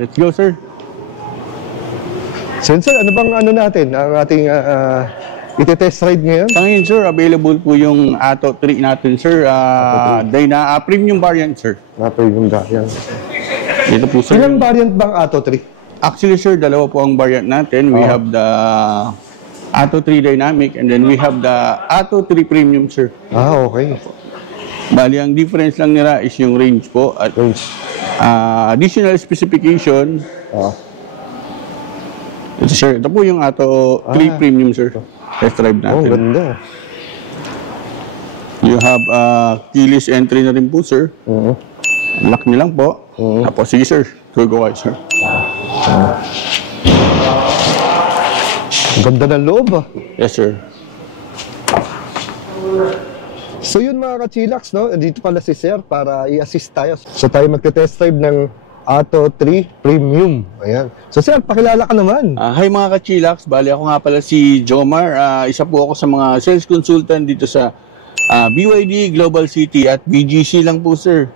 let's go, sir. Sensor, ano bang ano natin, ang ating iti-test ride ngayon? Sa ngayon, sir, available po yung Atto 3 natin, sir. Premium variant, sir. Premium variant. Ito po, sir. Ilang variant bang Atto 3? Actually, sir, dalawa po ang variant natin. We have the Atto 3 Dynamic and then we have the Atto 3 Premium, sir. Okay. Bali, ang difference lang nila is yung range po at additional specification. Ito, sir. Ito po yung Atto 3 Premium, sir. Test drive natin. Oh, ganda. You have keyless entry na rin po, sir. Lock nyo lang po. Tapos, sige, sir. Go kayo, sir. Ganda ng loob, Yes, sir. So yun mga ka-chillax, no? Dito pala si Sir para i-assist tayo. So tayo magte-test drive ng Atto 3 Premium. Ayan. So Sir, pakilala ka naman. Hi mga ka-chillax. Bali, ako nga pala si Jomar. Isa po ako sa mga sales consultant dito sa BYD Global City at BGC lang po, sir.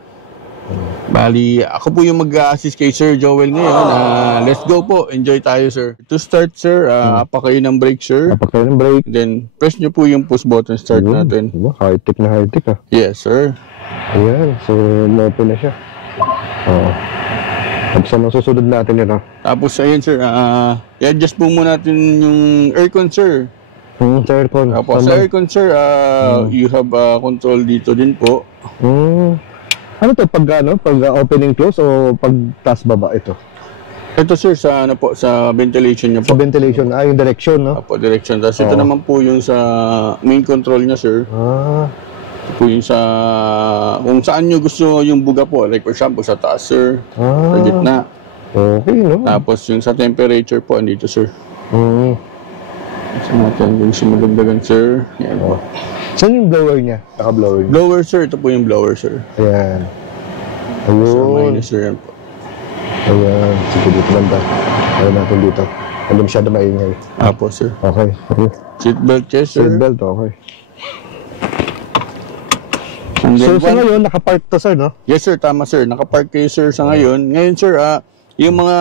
Bali, ako po yung mag-assist kay Sir Joel ngayon. Let's go po. Enjoy tayo, sir. To start, sir, apa kayo ng brake, sir. Apa kayo ng brake. Then, press nyo po yung push button start natin. High-tech na high-tech, Yes, sir. Ayan. So, open na siya. Tapos ano susunod natin yun, Tapos, ayun, sir. I-adjust po muna natin yung aircon, sir. Sa aircon. Tapos, sa aircon, sir, you have control dito din po. Ano to, pag opening close o pag taas baba ito? Ito, sir, sa ano po, sa ventilation niya po. Sa ventilation, yung direction, no? Opo, direction. Tapos ito naman po yung sa main control niya, sir. Ito po yung sa, kung saan nyo gusto yung buga po. Like for example, sa taas, sir. Sa gitna. Okay, no? Tapos yung sa temperature po, andito, sir. Sa natin, yung sumadagdagan, sir. Yan po. Saan yung blower niya? Naka-blower niya? Blower, sir. Ito po yung blower, sir. Ayan. Sa Ayun. minus, sir. Yan po. Ayan. Sige, dito banda. Ayaw natin dito. Hindi masyado maingay. Apo, sir. Okay. Seatbelt, yes, sir. Seatbelt, okay. And then So, sa ngayon, nakapark to, sir, no? Yes, sir. Tama, sir. Nakapark kayo, sir, sa ngayon. Ngayon, sir, yung mga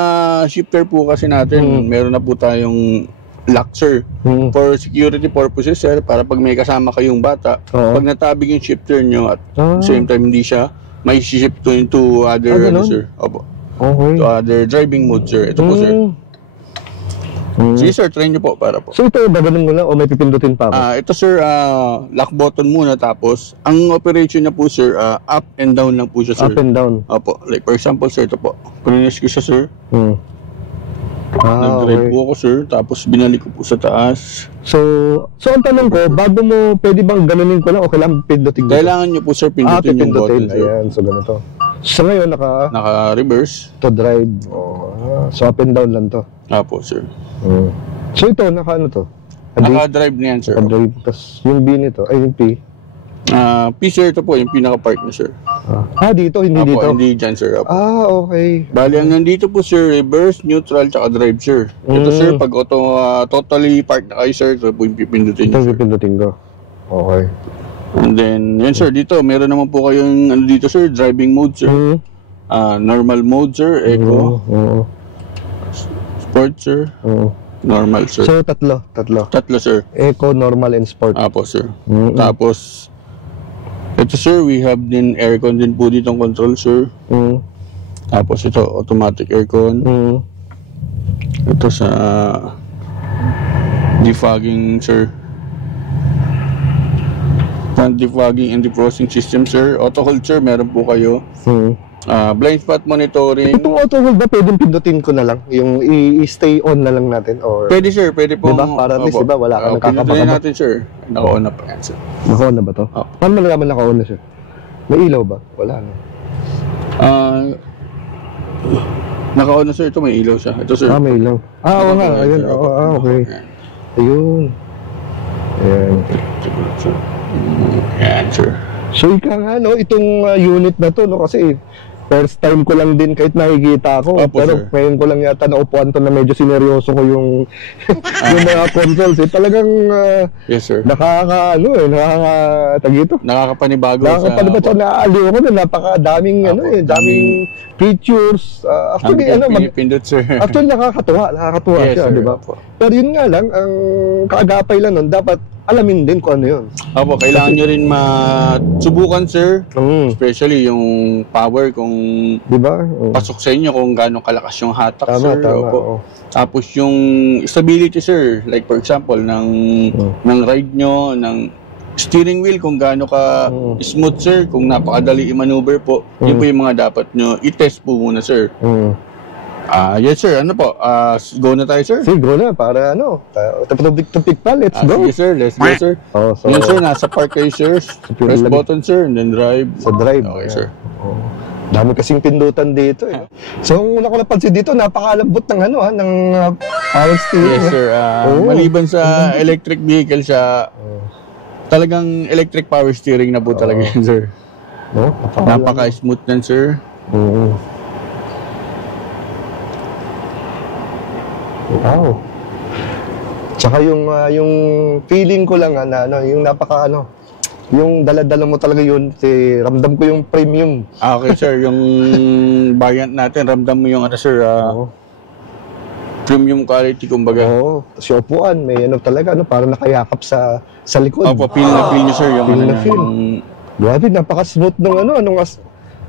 shifter po kasi natin, meron na po tayong lock, sir. For security purposes, sir, para pag may kasama kayong bata, pag natabig yung shifter nyo at same time hindi siya, may shift to into other, sir. Opo. Okay. To other driving mode, sir. Ito po, sir. Sige, sir, try nyo po para po. So, ito, babalan mo lang o may pipindutin pa ako? Ito, sir, lock button muna. Tapos, ang operation niya po, sir, up and down lang po siya, sir. Up and down? Opo. Like, for example, sir, ito po. Pininis ko siya, sir. okay. Nag-drive po ako, sir. Tapos, binalik ko po sa taas. So ang tanong ko, bago mo, pwede bang ganunin ko lang o kailangan pindutin ko? Kailangan nyo po, sir, pindutin yung button, sir. Ayan, so ganito. So ngayon, naka-reverse. to drive. So up and down lang to. Apo, sir. So ito, ano to? Naka-drive na yan, sir. Naka-drive. Tapos yung B nito, ay yung P. P, sir, ito po, yung pinaka-part niya, sir. Dito, hindi Apo, dito? hindi dyan, sir. Apo. Okay. Bali, ang nandito po, sir, reverse, neutral, tsaka drive, sir. Ito, sir, pag totally park na kayo, sir, ito po yung pipindutin niyo, Ito sir. pipindutin ko. Okay. And then, yan, sir, dito, meron naman po kayong, ano dito, sir, driving mode, sir. Normal mode, sir, eco. Sport, sir. Normal, sir. So, tatlo. Tatlo, sir. Eco, normal, and sport. Apo, sir. Tapos, ito, sir, we have din aircon din po ditong control, sir. Tapos, ito, automatic aircon. Ito sa defogging, sir. Defogging and defrosting system, sir. Auto hold, sir, meron po kayo. Blind spot monitoring. Itong auto hold ba, pwedeng pindutin ko na lang? Yung i-stay on na lang natin? Or... Pwede, sir. Pwede po. Diba? Para at least, diba? Wala kang nakakapagabak. Pindutin natin, sir. Naka-on na pa yan, sir. Naka-on na ba to? Paano malalaman naka-on na siya? May ilaw ba? Wala, no? Naka-on na, sir. Ito may ilaw siya. Ito, sir. May ilaw. Oo nga. Ayun. Okay. Ayun. Ayan. Ayan, sir. So, ika nga, no? Itong unit na to, no? Kasi, first time ko lang din kahit nakikita ako. Opo, Pero sir. ngayon ko lang yata naupuan to na medyo sineryoso ko yung yung mga controls. Talagang Yes, sir. nakakapanibago. Nakakapanibago Nakakapanibago. sa... Naaliw ko na napakadaming Opo, daming features. Actually, pinipindot, sir. actually nakakatuwa Yes, siya, sir. di ba? Opo. Pero yun nga lang, ang kaagapay lang nun, dapat alamin din kung ano yun. Opo, kailangan nyo rin masubukan, sir. Especially yung power, kung Di ba? pasok sa inyo, kung gaano kalakas yung hatak, Tama, sir. tama. Opo. Tapos yung stability, sir. Like for example, ng ride nyo, ng steering wheel, kung gaano ka smooth, sir. Kung napakadali i-maneuver po. Yun po yung mga dapat nyo i-test po muna, sir. Yes, sir. Ano po? Go na tayo, sir? Sige, go na. Para tupik pa. Let's go. Sige, sir. Let's go, sir. So, Yan, sir. Nasa park kayo, sir. Press lang- button, sir. And then drive. Sa drive. Okay, Ayan. sir. Dami kasing pindutan dito. So, ang una ko napansin dito, napakalambot ng ng power steering. Yes, sir. Maliban sa electric vehicle siya, talagang electric power steering na po talaga yan, sir. No? Napaka-smooth yan, sir. Wow. Tsaka yung feeling ko lang yung yung dala-dala mo talaga yun, ramdam ko yung premium. Okay, sir. Yung variant natin, ramdam mo yung sir, premium quality, kumbaga. Oo. Tapos yung upuan, may talaga, parang nakayakap sa likod. Opo, feel na feel nyo, sir. Yung Feel na feel. Grabe, napaka-smooth nung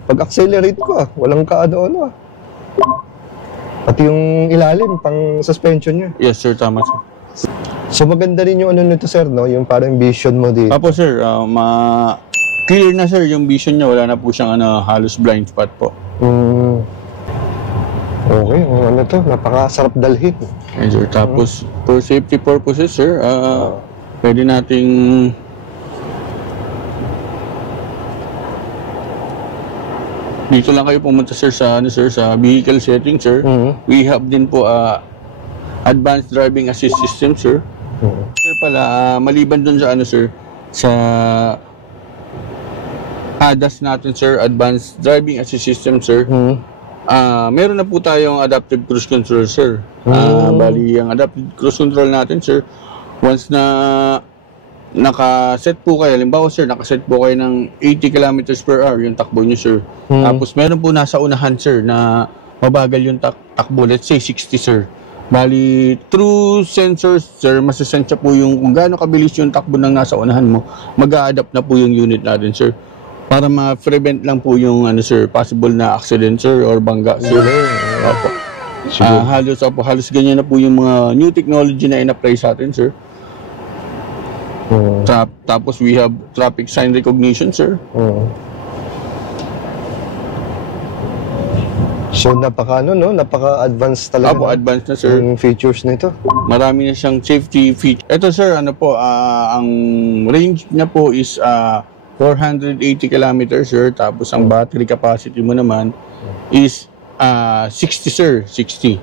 pag-accelerate ko walang Pati yung ilalim, pang suspension niya. Yes, sir. Tama, sir. So maganda rin yung nito, sir, no? Yung parang vision mo dito. Opo, sir. Clear na, sir, yung vision niya. Wala na po siyang halos blind spot po. Okay, napakasarap dalhin. Okay, sir. Tapos, for safety purposes, sir, pwede nating dito lang kayo pumunta, sir, sa vehicle setting, sir. We have din po advanced driving assist system, sir. Sir pala, maliban dun sa sir, sa ADAS natin, sir, advanced driving assist system, sir. Meron na po tayong adaptive cruise control, sir. Bali, ang adaptive cruise control natin, sir, once na nakaset po kayo, halimbawa, sir, nakaset po kayo ng 80 kilometers per hour yung takbo nyo, sir. Tapos meron po nasa unahan, sir, na mabagal yung takbo, let's say 60, sir. Bali, through sensors, sir, masasensya po yung kung gaano kabilis yung takbo ng nasa unahan mo, mag-a-adapt na po yung unit natin, sir. Para ma-prevent lang po yung sir, possible na accident, sir, or bangga, sir. Opo. Halos ganyan na po yung mga new technology na in-apply sa atin, sir. Tapos we have traffic sign recognition, sir. So napaka-advanced talaga. Opo, advanced na, sir. Yung features nito. Marami na siyang safety feature. Ito, sir, ang range niya po is 480 kilometers, sir. Tapos ang battery capacity mo naman is 60, sir. 60.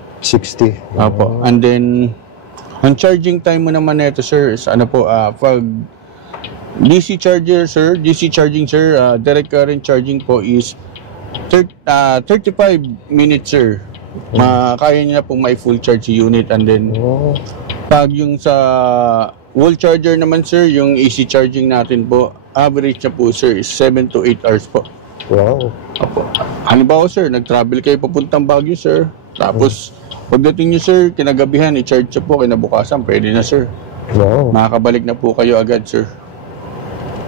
Opo. And then ang charging time mo naman nito, sir, is pag DC charger, sir, DC charging, sir, direct current charging po is 35 minutes, sir. Kaya niya pong may full charge unit. And then pag yung sa wall charger naman, sir, yung AC charging natin po, average na po, sir, is 7 to 8 hours po. Wow. Opo. Halimbawa, sir, nag-travel kayo papuntang Baguio, sir. Tapos pagdating nyo, sir, kinagabihan, i-charge nyo po, kinabukasan, pwede na, sir. Wow. Makakabalik na po kayo agad, sir.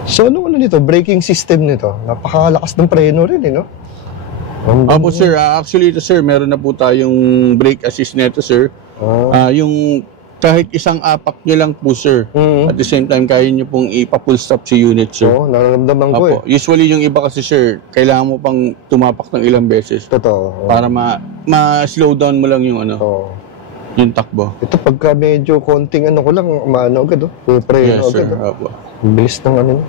So ano nito, braking system nito? Napakalakas ng preno rin, no? Opo, sir. Actually, ito, sir, meron na po tayong brake assist nito, sir. Yung kahit isang apak nyo lang po, sir. At the same time, kaya nyo pong ipa-full stop si unit, sir. Oo, nararamdaman ko Opo. Usually, yung iba kasi, sir, kailangan mo pang tumapak ng ilang beses. Totoo. Para ma-slow down mo lang yung yung takbo. Ito pagka medyo konting ko lang, agad, preno Yes, sir. agad. Opo. Bilis ng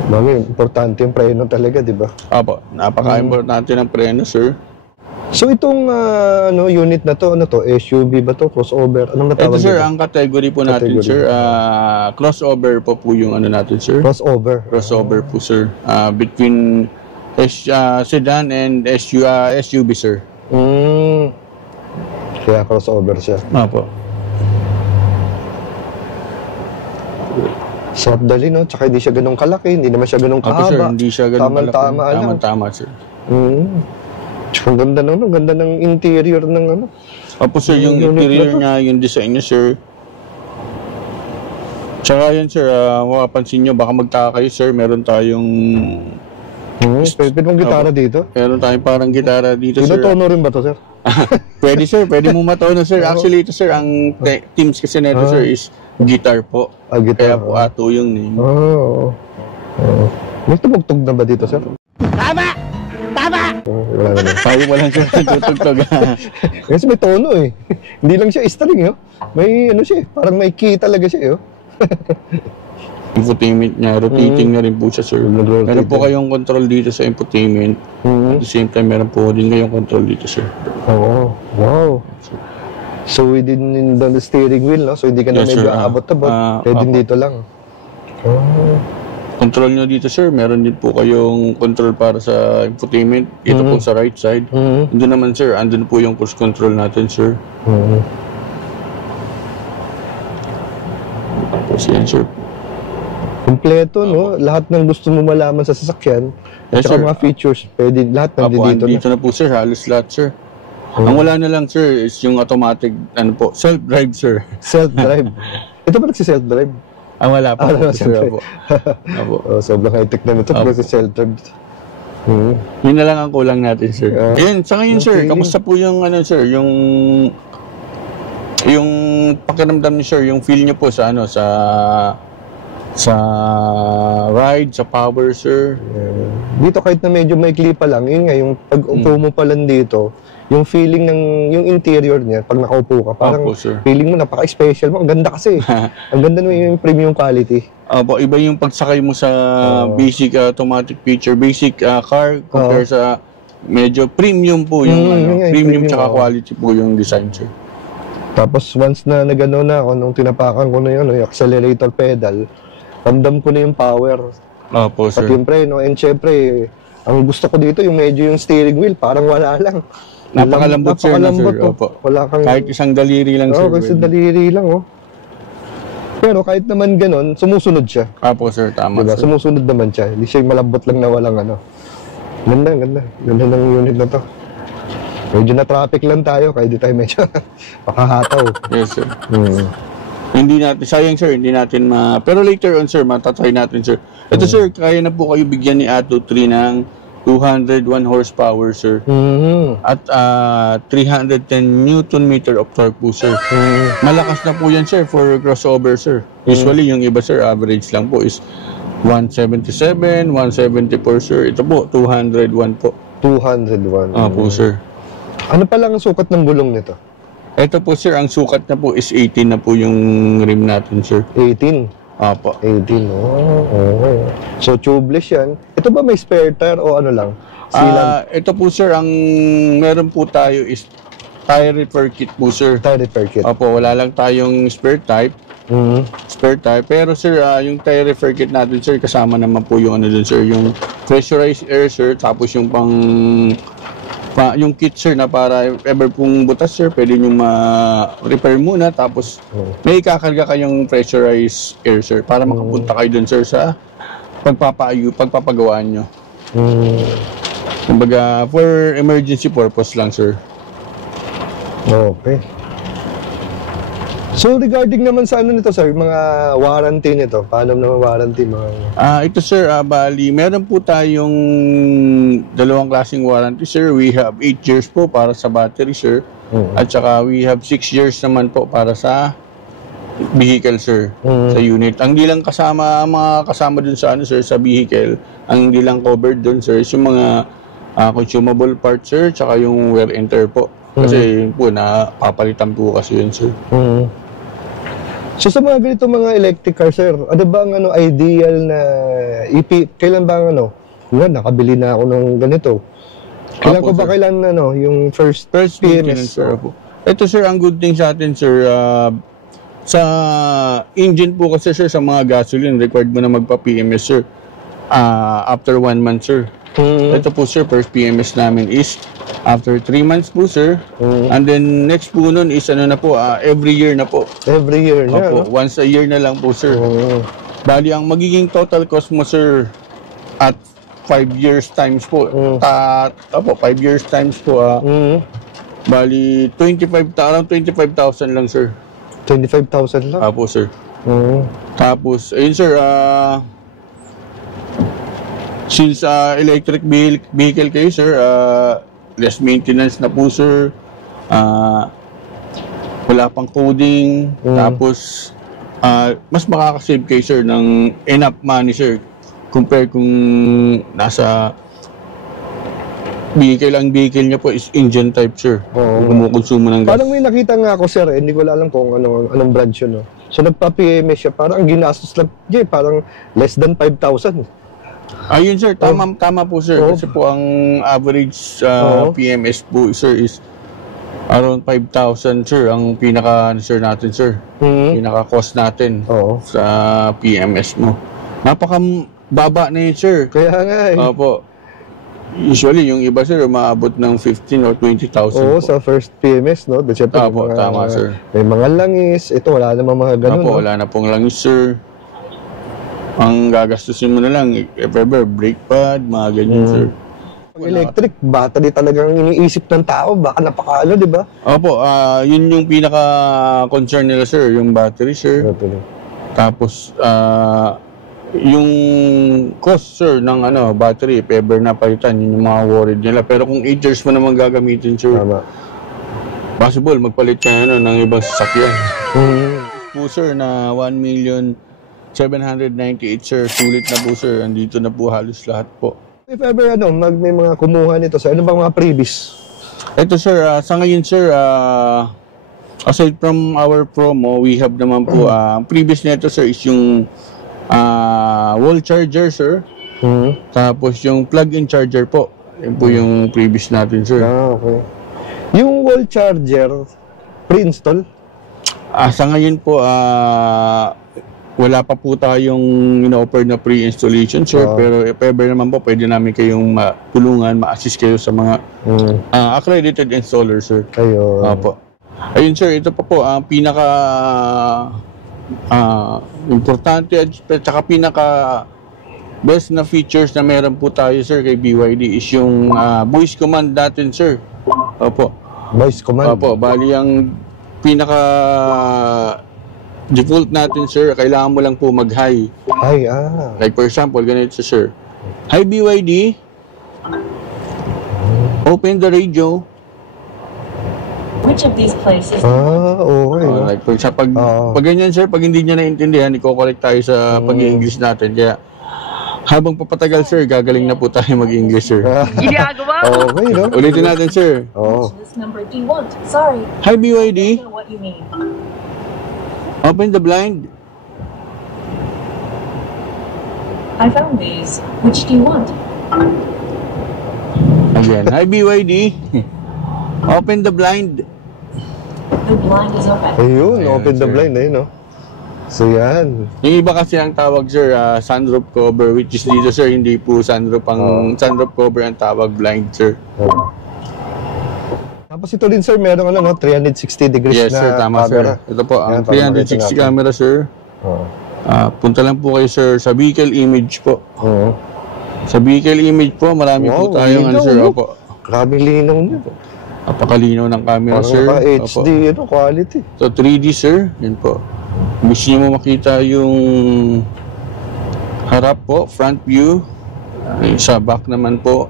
Bagay, importante yung preno talaga, di ba? Opo. Napaka-importante ng preno, sir. So itong unit na to, SUV ba to? Crossover? Anong natawag Ito, sir, dito? ang category po natin, sir, crossover po yung natin, sir. Crossover. Crossover po, sir. Between sedan and SUV, sir. Kaya crossover siya. Opo. Sarap dali, no? Tsaka hindi siya ganun kalaki, hindi naman siya ganun Opo, sir, kahaba. hindi siya ganun kalaki. Tama-tama lang. Tama-tama, sir. Tsaka ang ganda ng, ganda ng interior ng ano. Opo, sir, yung unit interior na to. niya, yung design niya, sir. Tsaka yan, sir, mapapansin nyo, baka magtaka kayo, sir, meron tayong... Pwede mong gitara dito? Meron tayong parang gitara dito, sir. Tono rin ba to, sir? Pwede, sir, pwede mo matono, sir. Actually, ito, sir, ang teams kasi nito, sir, is guitar po. Guitar. Kaya po ato yung name. May tumugtog na ba dito, sir? Tama! Tama! Wala naman. Tayo mo lang, sir, tutugtog. Kasi may tono eh. Hindi lang siya string, yo. May ano siya, parang may key talaga siya, yo. Infotainment niya, rotating na rin po siya, sir. Meron po kayong control dito sa infotainment. At the same time, meron po din kayong control dito, sir. Oo. Wow. So within the steering wheel, no? So hindi ka na Yes, medyo sir. abot-abot. Pwede dito lang. Control nyo dito, sir. Meron din po kayong control para sa infotainment. Ito po sa right side. Andun naman, sir. Andun po yung cruise control natin, sir. Tapos yan, sir. Kompleto, no? Lahat ng gusto mo malaman sa sasakyan, Yes, at saka sir. mga features, pwede lahat nandito na. Dito na po, sir. Halos lahat, sir. Ang wala na lang, sir, is yung automatic, self-drive, sir. Self-drive. Ito ba nagsi-self-drive? Ang wala pa po, sir. self-drive. Apo. Sobrang high-tech na nito kasi self-drive. Yun na lang ang kulang natin, sir. Ayun, sa ngayon, sir, kamusta po yung, sir, yung pakiramdam niyo, sir, yung feel niyo po sa, sa ride, sa power, sir? Dito kahit na medyo maikli pa lang, yun nga, yung pag-upo mo pa lang dito, yung feeling ng, yung interior niya, pag nakaupo ka, parang Opo, sir. feeling mo napaka-special mo. Ang ganda kasi. Ang ganda naman yung premium quality. Opo, iba yung pagsakay mo sa basic automatic feature, basic car, compare sa medyo premium po yung premium tsaka quality po yung design, sir. Tapos once na nagano na ako, nung tinapakan ko na yun, yung accelerator pedal, ramdam ko na yung power. Opo, At sir. yung preno, and syempre, ang gusto ko dito, yung medyo yung steering wheel, parang wala lang. Napakalambot, sir, na, sir. oh. Opo. Wala kang... Kahit isang daliri lang, sir. kasi daliri lang, oh. Pero kahit naman ganon, sumusunod siya. Opo, sir. Tama, Diba? sir. Sumusunod naman siya. Hindi siya yung malambot lang na walang ano. Ganda, ganda. Ganda ng unit na to. Medyo na traffic lang tayo, kaya di tayo medyo makahataw. Yes, sir. Hindi natin, sayang, sir, hindi natin pero later on, sir, matatry natin, sir. Ito, sir, kaya na po kayo bigyan ni Atto 3 ng 201 horsepower, sir. At 310 Newton meter of torque po, sir. Malakas na po yan, sir, for crossover, sir. Usually, yung iba, sir, average lang po is 177, 174, sir. Ito po, 201 po. 201. Po, sir. Ano pa lang ang sukat ng gulong nito? Ito po, sir, ang sukat na po is 18 na po yung rim natin, sir. 18. Apo. 18, oh. So, tubeless yan. Ito ba may spare tire o ano lang? Sealant? Ito po, sir, ang meron po tayo is tire repair kit po, sir. Tire repair kit. Opo, wala lang tayong spare type. Spare tire. Pero, sir, yung tire repair kit natin, sir, kasama naman po yung dun, sir, yung pressurized air, sir, tapos yung yung kit, sir, na para if ever pong butas, sir, pwede nyo ma-repair muna, tapos may ikakarga kayong pressurized air, sir, para makapunta kayo dun, sir, sa pagpapagawaan nyo. Kumbaga, for emergency purpose lang, sir. Okay. So, regarding naman sa ano nito, sir, mga warranty nito, paano naman warranty mga... Ito, sir, bali, meron po tayong dalawang klaseng warranty, sir. We have 8 years po para sa battery, sir. At saka we have 6 years naman po para sa vehicle, sir, sa unit. Ang di lang mga kasama dun sa sir, sa vehicle, ang hindi lang covered dun, sir, is yung mga consumable parts, sir, tsaka yung wear and tear po. Kasi yun po, napapalitan po kasi yun, sir. So sa mga ganito mga electric car, sir, ano ba ang ideal na kailan ba ang nakabili na ako ng ganito? Kailan ko ba kailan yung first maintenance, sir? Ito, sir, ang good thing sa atin, sir, sa engine po kasi, sir, sa mga gasoline, required mo na magpa-PMS, sir. after 1 month, sir. Ito po, sir, first PMS namin is after 3 months po, sir. And then next po nun is ano na po, every year na po. Every year na, Opo, once a year na lang po, sir. Bali, ang magiging total cost mo, sir, at 5 years times po. Opo, 5 years times po. Bali, around 25,000 lang, sir. 25,000 lang? Opo, sir. Tapos, ayun, sir, since electric vehicle kayo, sir, less maintenance na po, sir. Wala pang coding. Tapos, mas makakasave kayo, sir, ng enough money, sir. Compare kung nasa vehicle niya po is engine type, sir. Kumukonsumo ng gas. Parang may nakita nga ako, sir, hindi ko alam kung anong branch yun, no? So, nagpa-PMS siya, parang ginastos lang niya, parang less than 5,000. Ayun, sir, tama po, sir. Kasi po ang average PMS po, sir, is around 5,000, sir, ang sir, natin, sir. Pinaka-cost natin sa PMS mo. Napaka-baba na yun, sir. Kaya nga, eh. Opo. Usually, yung iba, sir, umaabot ng 15 or 20,000 po. Sa first PMS, no? Siyempre, Opo, tama, sir. May mga langis. Ito, wala namang mga ganun, Opo, wala na pong langis, sir. Ang gagastusin mo na lang, if ever, brake pad, mga ganyan, sir. Pag electric, battery talagang iniisip ng tao, baka napakaano, di ba? Opo, yun yung pinaka-concern nila, sir, yung battery, sir. Tapos, yung cost, sir, ng battery, if ever napalitan, yun yung mga worried nila. Pero kung 8 years mo naman gagamitin, sir, possible, magpalit ka ng ibang sasakyan. Po, sir, na 1,798,000, sir. Sulit na po, sir. Andito na po halos lahat po. If ever, may mga kumuha nito, sir, ano bang mga previous? Ito, sir, sa ngayon, sir, aside from our promo, we have naman po, previous nito, sir, is yung wall charger, sir. Tapos yung plug-in charger po. Yan po yung previous natin, sir. Okay. Yung wall charger, pre-install? Sa ngayon po, wala pa po tayong in-offer na pre-installation, sir. Pero if ever naman po, pwede namin kayong tulungan, ma-assist kayo sa mga accredited installer, sir. Ayun. Opo. Ayun, sir, ito pa po ang pinaka importante at saka pinaka best na features na meron po tayo, sir, kay BYD is yung voice command natin, sir. Opo. Voice command? Opo. Bali ang pinaka default natin, sir, kailangan mo lang po mag-hi. Like for example, ganito, sir. Hi BYD. Open the radio. Which of these places? Okay. Like for example, pag ganyan, sir, pag hindi niya naintindihan, i-correct tayo sa pag-i-English natin. Kaya habang papatagal, sir, gagaling na po tayo mag-English, sir. Ginagawa? Okay, no? Ulitin natin, sir. This number do you want? Sorry. Hi BYD. I know what you mean. Open the blind. I found these. Which do you want? Again. Hi BYD. Open the blind. The blind is open. Ayun, Ayan, open the sir. blind, no? So, yan. Yung iba kasi ang tawag, sir, sunroof cover, which is dito, sir, hindi po sunroof. Ang sunroof cover ang tawag blind, sir. Tapos ito din, sir, meron 360 degrees Yes, na sir, tama, camera. sir. Ito po, ang Yan, 360 camera, sir. Punta lang po kayo, sir, sa vehicle image po. Sa vehicle image po, marami po tayong, linaw, sir, no? opo. Grabe linaw niya. Napakalinaw ng camera, sir. Parang HD, quality. So, 3D, sir. Yan po. Gusto niyo mo makita yung harap po, front view. Sa back naman po.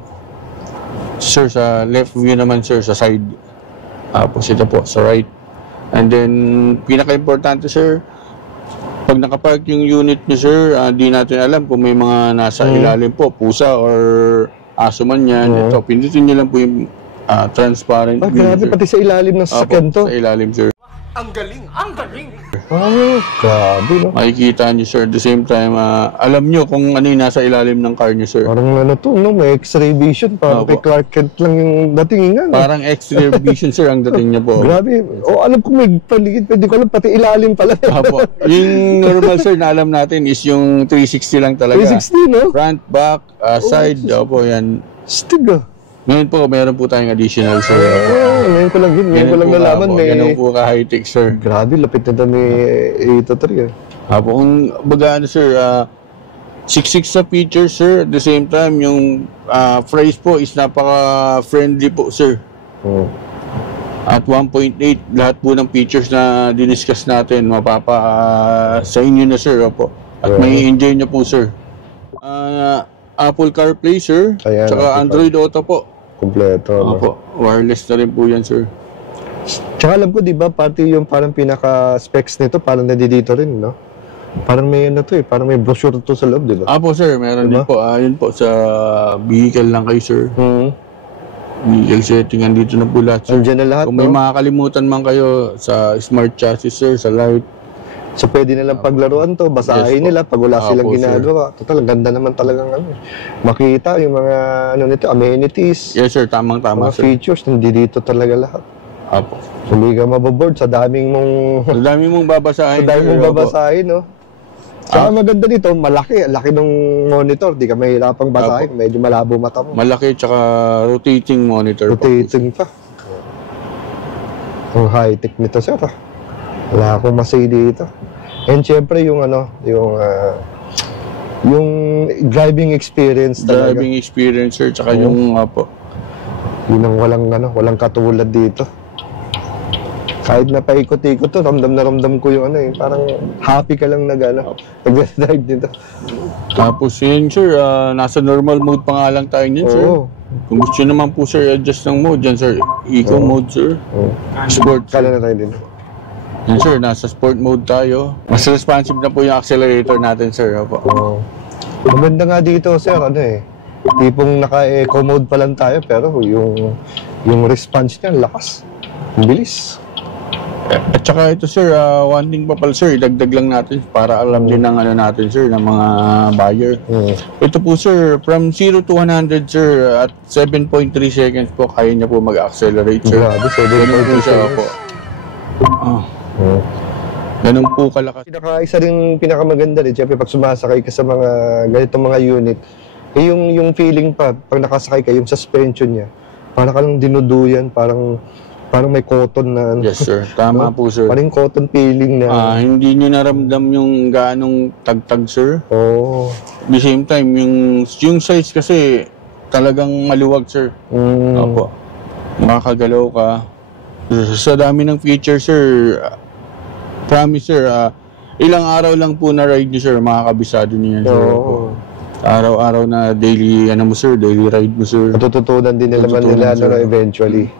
Sir, sa left view naman, sir, sa side. Tapos ito po, sa right. And then, pinaka-importante, sir, pag nakapark yung unit niyo, sir, di natin alam kung may mga nasa ilalim po, pusa or aso man yan. Ito, pindutin niyo lang po yung transparent view, Grabe, sir. pati sa ilalim ng sasakyan to. Sa ilalim, sir. Grabe, no? Makikita nyo, sir. At the same time, alam nyo kung ano yung nasa ilalim ng car nyo, sir. Parang ano to, no? May X-ray vision. Parang Opo. kay Clark Kent lang yung dating nga. No? Parang X-ray vision, sir, ang dating niya po. Grabe. O, alam ko may paligid. Pwede ko alam, pati ilalim pala. Opo. Yung normal, sir, na alam natin is yung 360 lang talaga. 360, no? Front, back, side. Opo, yan. Stig, ah. Ngayon po, meron po tayong additional, sir. Ngayon ko lang yun. Ngayon ko lang nalaman. Ganun po ka-high-tech, sir. Grabe, lapit na dami 803, ah. Opo, kung baga ano, sir, 6.6 sa features, sir. At the same time, yung price po is napaka-friendly po, sir. Oh. At 1.8, lahat po ng features na diniscuss natin, sa inyo na, sir. Opo. At may enjoy nyo po, sir. Apple CarPlay, sir. Ayan, Tsaka Apple Android Auto po. Kompleto. No? Opo. Wireless na rin po yan, sir. Tsaka alam ko, di ba, pati yung parang pinaka-specs nito, parang nadidito rin, no? Parang may ano to eh, parang may brochure to sa loob, di ba? Apo, sir. Meron Diba? din po. Yun po, sa vehicle lang kayo, sir. Vehicle setting, andito na po lahat, sir. Andiyan na lahat, Kung may no? makakalimutan man kayo sa smart chassis, sir, sa light. So pwede nilang paglaruan to, basahin Yes, po. nila pag wala silang Opo, sir. ginagawa. Total, ang ganda naman talagang ano. Makita yung mga ano nito, amenities, Yes, sir. Tamang-tama, mga sir. features, nandito talaga lahat. Apo. Hindi ka maboboard sa daming mong Ang dami mong babasahin. sa daming sir. mong Opo. babasahin, no? Saka maganda dito, malaki, laki ng monitor, di ka mahirapang basahin, medyo malabo mata mo. Malaki, tsaka rotating monitor. po. Rotating pa. Ang high-tech nito, sir. Ah. Wala akong masay dito. And syempre yung ano, yung driving experience talaga. Driving experience, sir, tsaka yung, apo. Yun ang walang katulad dito. Kahit na paikot-ikot to, ramdam na ramdam ko yung ano eh, parang happy ka lang nag-drive dito. Tapos yun, sir, nasa normal mode pa nga lang tayo niyan, sir. Oo. Kung gusto nyo naman po, sir, adjust ng mode dyan, sir. Eco mode, sir. Oo. Sport, sir. Kala na tayo din. Yan, sir, nasa sport mode tayo. Mas responsive na po yung accelerator natin, sir. Opo. Oo. Maganda nga dito, sir, ano eh. Tipong naka-eco mode pa lang tayo, pero yung response niya, lakas. Ang bilis. At saka ito, sir, one thing pa pala, sir, idagdag lang natin para alam din ng ano natin, sir, ng mga buyer. Ito po, sir, from 0 to 100, sir, at 7.3 seconds po, kaya niya po mag-accelerate, sir. Grabe, 7.3 Ganun po siya, seconds. opo. Ganun po kalakas. Isa rin pinakamaganda rin, siyempre pag sumasakay ka sa mga ganitong mga unit, eh yung feeling pa, pag nakasakay ka, yung suspension niya, parang ka lang dinuduyan, parang may cotton na ano. Yes, sir. Tama po, sir. Parang cotton feeling na. Hindi nyo naramdam yung gaanong tagtag, sir. Oo. At the same time, yung size kasi talagang maluwag, sir. Opo. Makakagalaw ka. Sa dami ng features, sir, promise, sir, ilang araw lang po na ride nyo, sir, makakabisado niyo yan, sir. Oo. Araw-araw na daily, mo, sir, daily ride mo, sir. Matututunan din nila Matututunan, nila sir. eventually.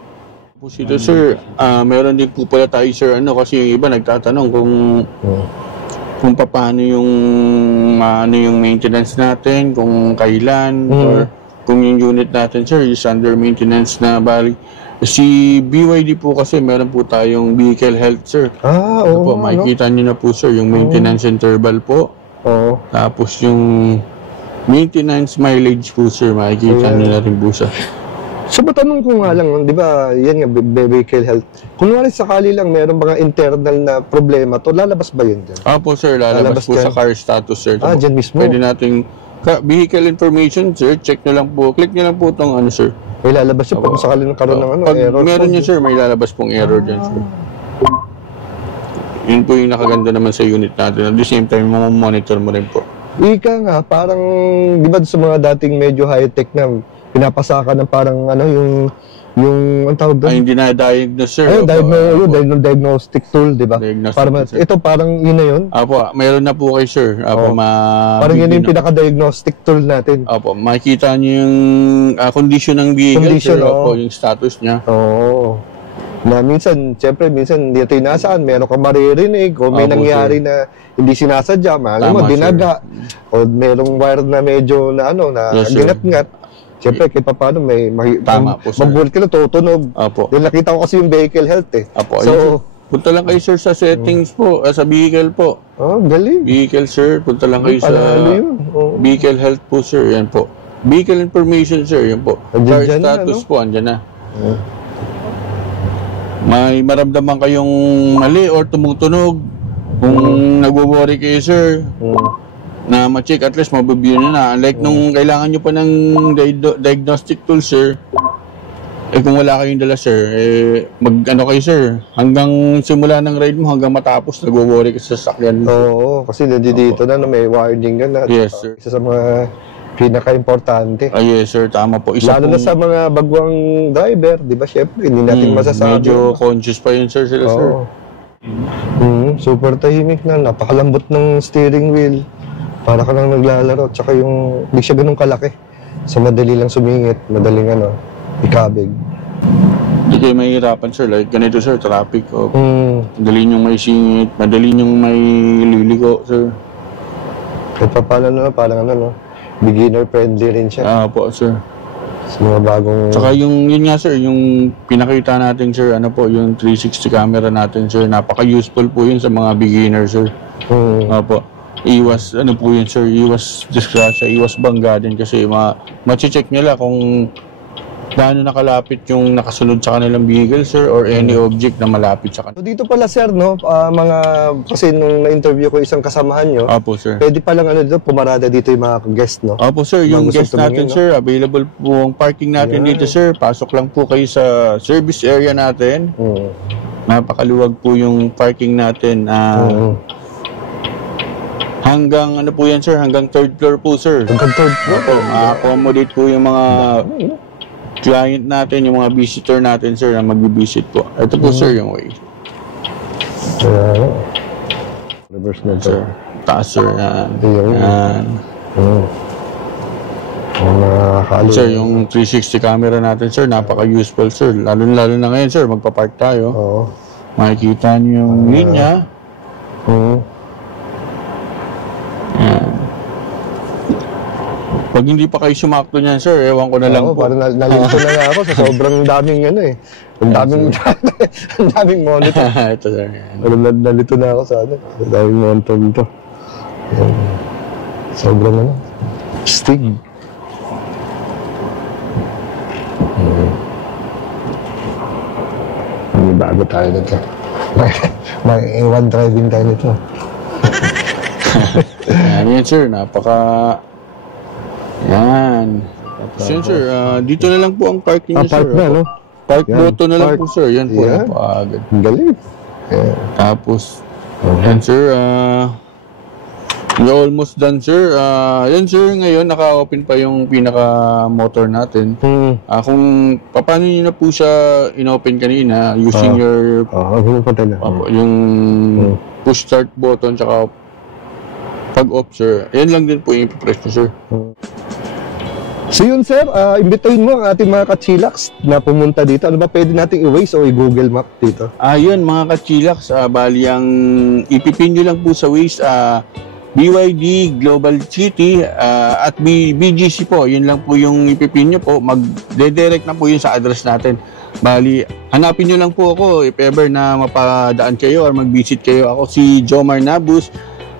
Po sito, sir, meron din po pala tayo, sir, kasi yung iba nagtatanong kung paano yung maintenance natin, kung kailan, or kung yung unit natin, sir, is under maintenance na bali. Si BYD po kasi meron po tayong vehicle health, sir. Oo. Po, makikita nyo na po, sir, yung maintenance interval po. Oo. Tapos yung maintenance mileage po, sir, makikita nyo na rin po sa. So, matanong ko nga lang, di ba, yan nga, vehicle health. Kung wala sakali lang, meron mga internal na problema to, lalabas ba yun dyan? Po, sir, lalabas po dyan. sa car status, sir. Dyan mismo. Pwede nating vehicle information, sir, check nyo lang po. Click nyo lang po itong sir. May lalabas yun pag sakali nagkaroon ng Pag error. meron nyo, sir, may lalabas pong error dyan, sir. Yun po yung nakaganda naman sa unit natin. At the same time, monitor mo rin po. Ika nga, parang, di ba sa mga dating medyo high-tech na, pinapasaka ng parang yung ang tawag doon? Hindi na-diagnose, sir. Ayun, diagnostic tool, di ba? Diagnostic Para tool, sir. ito parang yun na yun. Meron na po kayo, sir. Parang yun yung pinaka-diagnostic tool natin. Makikita nyo yung condition ng vehicle, Condition, sir. Yung status niya. Oo. Na minsan, siyempre, minsan dito yung nasaan, meron kang maririnig o may nangyari na hindi sinasadya, mahal mo, Tama, dinaga. O merong wire na medyo na Yes, sir. gingat-ngat. Siyempre, kahit pa paano, Tama po, sir. mabulit ka na, tutunog. Opo. Dahil nakita ko kasi yung vehicle health eh. Opo, So, Punta lang kayo sir sa settings po, sa vehicle po. Oh, galing. Vehicle sir, punta lang kayo sa Panalo yun. Oh. vehicle health po sir, yan po. Vehicle information sir, yan po. Andyan Car dyan na, status no? po, andyan na. Oh. May maramdaman kayong mali or tumutunog. Kung nagwo-worry kayo sir, na ma-check at least mabibigyan nyo na. Unlike nung kailangan nyo pa ng diagnostic tool sir, kung wala kayong dala sir, mag-ano kayo sir, hanggang simula ng ride mo hanggang matapos, nagwo-worry ka sa sasakyan. Oo, kasi dito na may warning ka na. Yes sir. Isa sa mga pinaka-importante. Yes sir, tama po. Isa Lalo na sa mga bagwang driver, di ba? Siyempre, hindi natin masasabi. Medyo conscious pa yun sir sila sir. Oo. Super tahimik na, napakalambot ng steering wheel. Para ka lang naglalaro, tsaka yung, hindi siya ganun kalaki. So madali lang sumingit, madaling ikabig. Hindi kayo mahihirapan sir, like ganito sir, traffic. Madali nyong may singit, madali nyong may liliko sir. Kahit pa paano parang beginner friendly rin siya. Po sir. Sa mga bagong... Tsaka yun nga sir, yung pinakita natin sir, yung 360 camera natin sir, napaka-useful po yun sa mga beginner sir. Opo. Iwas, po yun sir, iwas disgrasya, iwas bangga din kasi ma-check nila kung gaano nakalapit yung nakasunod sa kanilang vehicle sir or any object na malapit sa kanila. So dito pala sir, kasi nung na-interview ko isang kasamahan nyo, Opo sir. pwede palang dito, pumarada dito yung mga guest, no? Opo sir, yung Mga guest gusto natin tumingin, sir, available po ang parking natin dito sir. Pasok lang po kayo sa service area natin. Napakaluwag po yung parking natin. Hanggang po yan sir, hanggang 3rd floor po sir. Hanggang 3rd floor? Opo, ma-accommodate po yung mga client natin, yung mga visitor natin sir na mag-visit po. Ito po sir yung way. Reverse na Sir, taas sir, yan. Yan. Sir, yung 360 camera natin sir, napaka-useful sir. Lalo na ngayon sir, magpa-park tayo. Oo. Makikita niyo yung linya. Yan. Pag hindi pa kayo sumakto niyan sir, ewan ko na lang po. Parang nalito na nga ako sa sobrang daming ang daming monitor. Ito sir. Yan. Nalito na ako sa sa daming monitor nito. Sobrang stig. May bago tayo nito. May A1 driving tayo nito. Yan sir, yan. So yun sir, dito na lang po ang parking niyo sir. Park na, no? Park Yan, button na lang park. po sir. Yan po, Yan. napakagad. Ang galing. Tapos, yan sir, we're almost done sir. Yan sir, ngayon naka-open pa yung pinaka-motor natin. Kung paano nyo na po siya in-open kanina using your yung push start button tsaka pag-off sir, yan lang din po yung ipipress nyo sir. So yun sir, imbitahin mo ang ating mga kachilaks na pumunta dito. Ano ba pwede nating i-Waze o i-Google Map dito? Yun mga kachilaks, bali ang ipipin nyo lang po sa Waze, BYD Global City at BGC po. Yun lang po yung ipipin nyo po. Mag-redirect na po yun sa address natin. Bali, hanapin nyo lang po ako if ever na mapadaan kayo or mag-visit kayo. Ako si Jomar Nabus.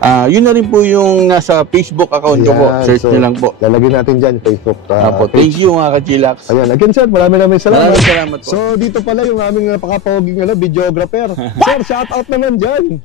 Yun na rin po yung nasa Facebook account ko po. Search nyo lang po. Lalagyan natin dyan, Facebook page. Thank you mga kachilaks. Ayan, again sir, maraming salamat. Maraming salamat po. So dito pala yung aming napakapoging videographer. Sir, shout out naman dyan.